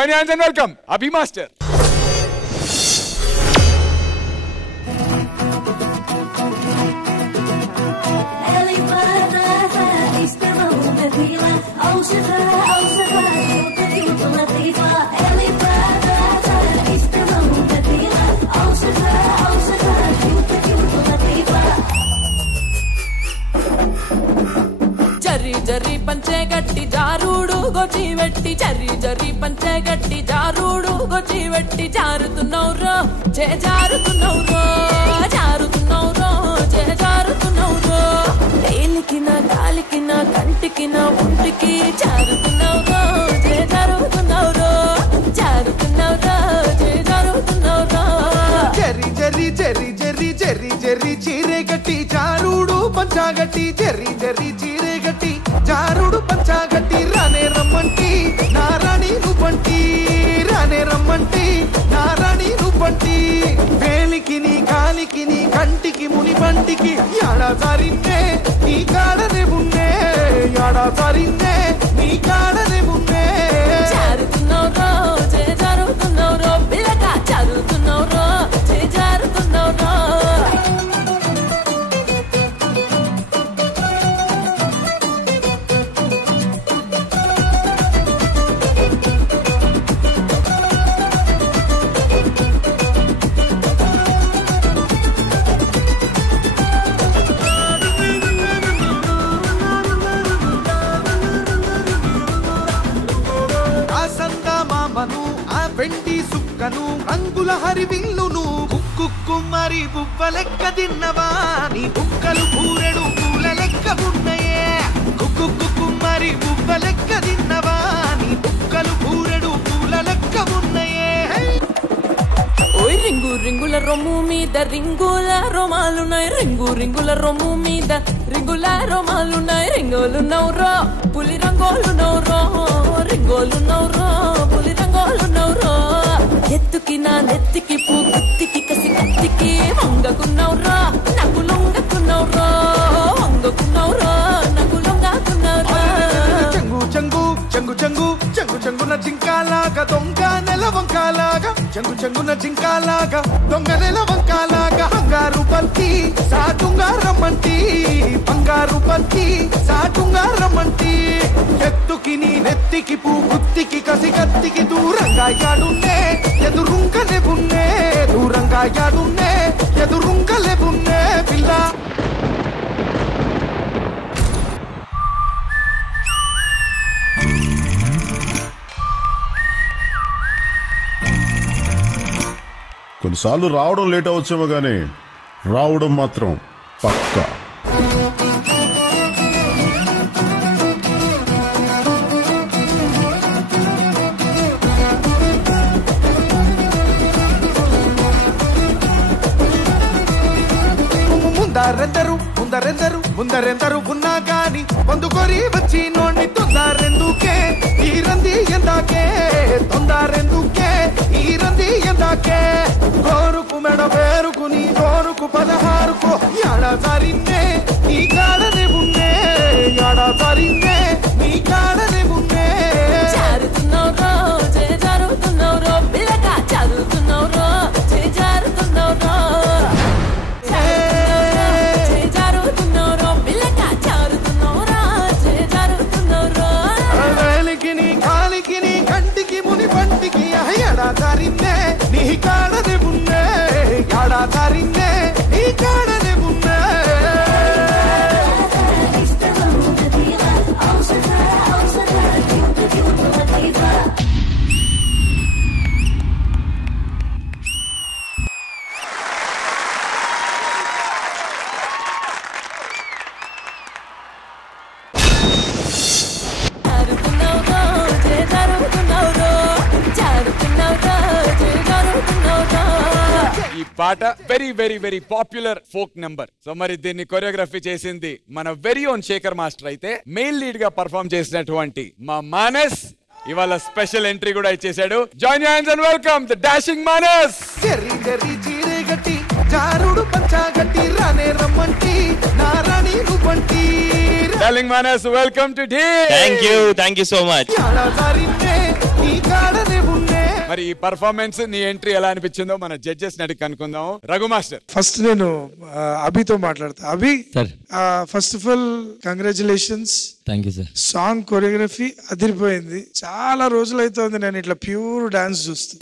Join your hands and welcome Abhi Master. జరి జరి పంచే గట్టి జారుడు గొచ్చి వెట్టి జరి జరి పంచే గట్టి జారుడు గొచ్చి వెట్టి జారుతున్నౌరో చే జారుతున్నౌరో జారుతున్నౌరో చే జారుతున్నౌరో ఏలికిన కాలికిన కంటికిన ఒంటికి జారుతున్నౌరో చే జారుతున్నౌరో జారుతున్నౌరో చే జారుతున్నౌరో జరి జరి జరి జరి జరి జరి చీరే గట్టి జారుడు పంచాగట్టి జరి జరి చీరే గట్టి జారుడు పంచాగట్టి రానే రమ్మంటి నారాణి నువ్వంటి రానే రమ్మంటి నారాణి నువ్వంటి వేలికి నీ కాలికి నీ కంటికి ముని పంటికి యాడా సారిందే నీ కాడనే ఉన్నే యాడా సారిందే నీ కాడనే ఉన్నే జారుతున్నౌరో చే జారుతున్నౌరో పిల్లగా జారుతున్నౌరో చే జారుతున్నౌరో వెండి సుక్కను రంగుల హరివిల్లును బుక్కు మరి బువ్వ లెక్క తిన్నవా నీ బుక్కలు పూరెడు పూల లెక్క ఉన్నయే కుక్కు మరి బువ్వ లెక్క తిన్నవా నీ బుక్కలు పూరెడు పూల లెక్క ఉన్నయే ఓయ్ రింగు రింగుల రొమ్ము మీద రింగుల రోమాలున్నాయి రింగు రింగుల రొమ్ము మీద రింగుల రోమాలున్నాయి రింగోలు నౌరో పులి రంగోలు నౌరో రింగోలు నౌరో పులి రంగోలు నౌరో ఎత్తుకి నా నెత్తికి పూ గుత్తికి కసి కత్తికి వంగకున్నౌరో నాకు లొంగకున్నౌరో వంగకున్నౌరో నాకు లొంగకున్నౌరో చెంగు చెంగు చెంగు చెంగు చెంగు చెంగున జింకాలాగా దొంగ నెల వంకాలాగా చెంగు చెంగున జింకాలాగా దొంగ నెల వంకాలాగా బంగారు బంతి సాటుంగా రమ్మంటి బంగారు బంతి సాటుంగా రమ్మంటి ఎత్తుకి నీ నెత్తికి పూ గుత్తికి కసి కత్తికి దూరంగా యాడున్నే ఎదురుంగలే ఉన్నే దూరంగా యాడున్నే ఎదురుంగలే ఉన్నే పిల్ల కొన్నిసార్లు రావడం లేట్ అవచ్చేమో కానీ రావడం మాత్రం పక్కా. ముందరెందరు ఉన్నా గాని పొందుకొని వచ్చి నోడిని తొందరెందుకే ఈ రంది ఎందాకే తొందరెందుకే ఈ రంది ఎందాకే కోరుకు మెడ పేరుకు నీ కోరుకు 16కు యాడా సారిందే నీ కాడనే ఉన్నే యాడా సారిందే నీ కాడనే ఉన్నే జారుతున్నౌరో చే జారుతున్నౌరో పిల్లగా జారుతున్నౌరో చే జారుతున్నౌరో దారిందే నీ కాడనే ఉన్నే యాడా దారిందే నీ కాడనే ఉన్నే ఈ పాట very very very popular folk number. So మరి దీన్ని కొరియోగ్రఫీ చేసింది మన వెరీ ఓన్ శేఖర్ మాస్టర్ అయితే మెయిన్ లీడ్ గా పర్ఫార్మ్ చేసినటువంటి మా మానస్ ఇవాళ స్పెషల్ ఎంట్రీ కూడా ఇచ్చేసాడు. Join your hands and welcome the dashing Manas. చెర్రీ చెర్రీ చీరే గట్టి జారుడు పంచాగట్టి రానే రమ్మంటి నారాణి నువ్వంటి darling Manas, welcome to Dhee. Thank you so much. యాడా సారిందే నీ కాడనే మరి ఈ పర్ఫార్మెన్స్ నీ ఎంట్రీ ఎలా అనిపించిందో మన జడ్జెస్ అడిగి కనుక్కుందాం. రఘు మాస్టర్ ఫస్ట్ నేను అభితో మాట్లాడతా. Abhi, first of all congratulations. Thank you sir. Song choreography అదిరిపోయింది. చాలా రోజులు అవుతుంది నేను ఇట్లా ప్యూర్ డాన్స్ చూస్తూ.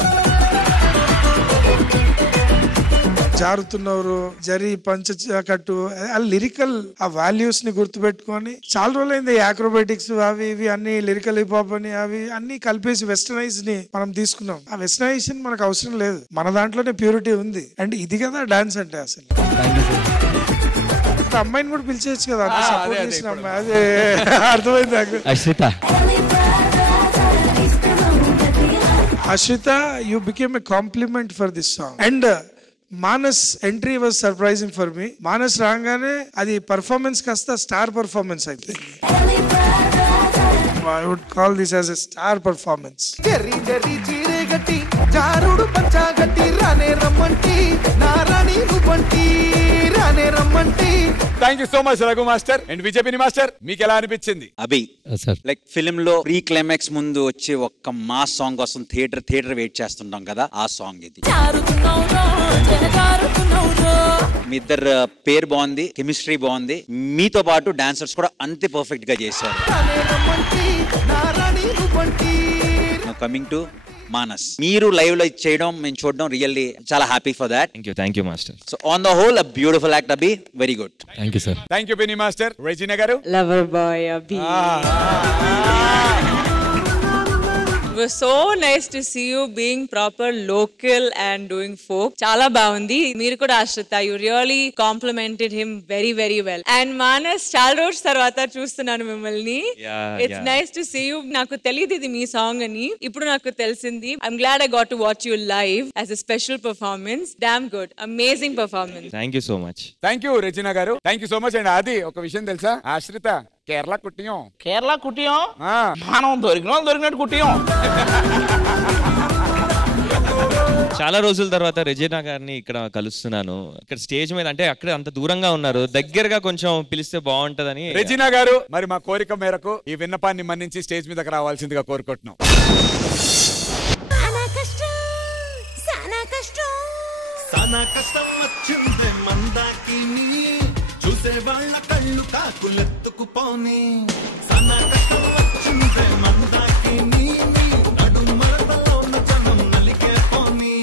జారుతున్నారు, జరి పంచ కట్టు, ఆ లిరికల్ ఆ వాల్యూస్ ని గుర్తుపెట్టుకొని చాలా రోజులైంది. యాక్రోబాటిక్స్ అవి ఇవి అన్ని లిరికల్ హిప్ హాప్ అని అవి అన్ని కలిపేసి వెస్టర్నైజ్ ని మనం తీసుకున్నాం. ఆ వెస్టర్నైజేషన్ మనకు అవసరం లేదు, మన దాంట్లోనే ప్యూరిటీ ఉంది. అండ్ ఇది కదా డాన్స్ అంటే. అసలు అమ్మాయిని కూడా పిలిచేయచ్చు కదా, సపోర్ట్ చేసిన అమ్మాయి. అదే అర్థమైంది నాకు. Ashritha, you became a compliment for this song. And Manas entry was surprising for me. Manas రాగానే అది పర్ఫార్మెన్స్ కాస్త స్టార్ పర్ఫార్మెన్స్ అయిపోయింది. I would call this as a star performance. Cherry చెర్రీ చీరే గట్టి జారుడు పంచా గట్టి రానే రమ్మంటి నారాణి నువ్వంటి రానే రమ్మంటి. Thank you so much Raghu master. And Vijay Pini master, మీకు ఎలా అనిపించింది? అభి, సార్, లైక్ ఫిల్మ్ లో ప్రీ క్లైమాక్స్ ముందు వచ్చే ఒక్క మాస్ సాంగ్ కోసం థియేటర్ వెయిట్ చేస్తుంటాం కదా, ఆ సాంగ్ ఇది. మీ ఇద్దరు పేరు బాగుంది, కెమిస్ట్రీ బాగుంది, మీతో పాటు డాన్సర్స్ కూడా అంతే పర్ఫెక్ట్ గా చేశారు. కమింగ్ టు మానస్, మీరు లైవ్ లో చేయడం మేము చూడడం రియల్లీ చాలా happy for that. Thank you master. So on the whole a beautiful act Abhi, very good. Thank you sir. Thank you Pini master. Regina గారు, lover boy Abhi. It was so nice to see you being proper local and doing folk. Chala baagundi. Meer kuda Ashrita, you really complimented him very very well. And Manas, చాలా రోజుల తర్వాత చూస్తున్నాను మిమ్మల్ని. It's nice to see you. నాకు తెలియదు ఇది మీ song అని, ఇప్పుడు నాకు తెలిసింది. I'm glad I got to watch you live as a special performance. Damn good, amazing performance. Thank you so much. Thank you Regina గారు. Thank you so much. And అది ఒక విషయం తెలుసా, ఆశ్రిత కేరళ కుట్టియం. కేరళ కుట్టియం, మనం దొరికినట్టు కుట్టియం. చాలా రోజుల తర్వాత రెజినా గారిని ఇక్కడ కలుస్తున్నాను. ఇక్కడ స్టేజ్ మీద, అంటే అక్కడ అంత దూరంగా ఉన్నారు, దగ్గరగా కొంచెం పిలిస్తే బాగుంటదని. రెజినా గారు, మరి మా కోరిక మేరకు ఈ విన్నపాన్ని మన్నించి స్టేజ్ మీదకి రావాల్సిందిగా కోరుకుంటున్నాం. సానా కష్టం వచ్చిందే మందాకిని, చూసే వాళ్ళ కళ్ళు కాకులెత్తుకుపోని. సానా కష్టం వచ్చిందే మందాకిని, నడు మరదలో ఉన్న జనం నలిగే పోని.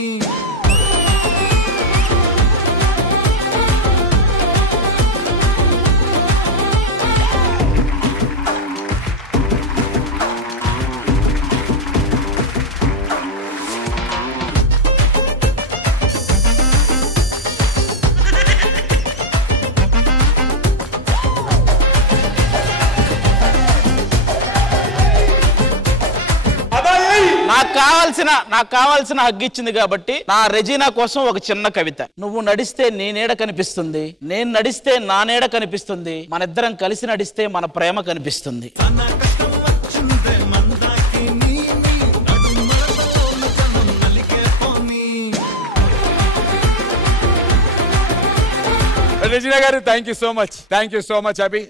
నాకు కావాల్సిన హగ్గు ఇచ్చింది కాబట్టి నా రెజీనా కోసం ఒక చిన్న కవిత. నువ్వు నడిస్తే నీ నీడ కనిపిస్తుంది, నేను నడిస్తే నా నీడ కనిపిస్తుంది, మన ఇద్దరం కలిసి నడిస్తే మన ప్రేమ కనిపిస్తుంది. రెజినా గారు, thank you so much. Thank you so much Abhi.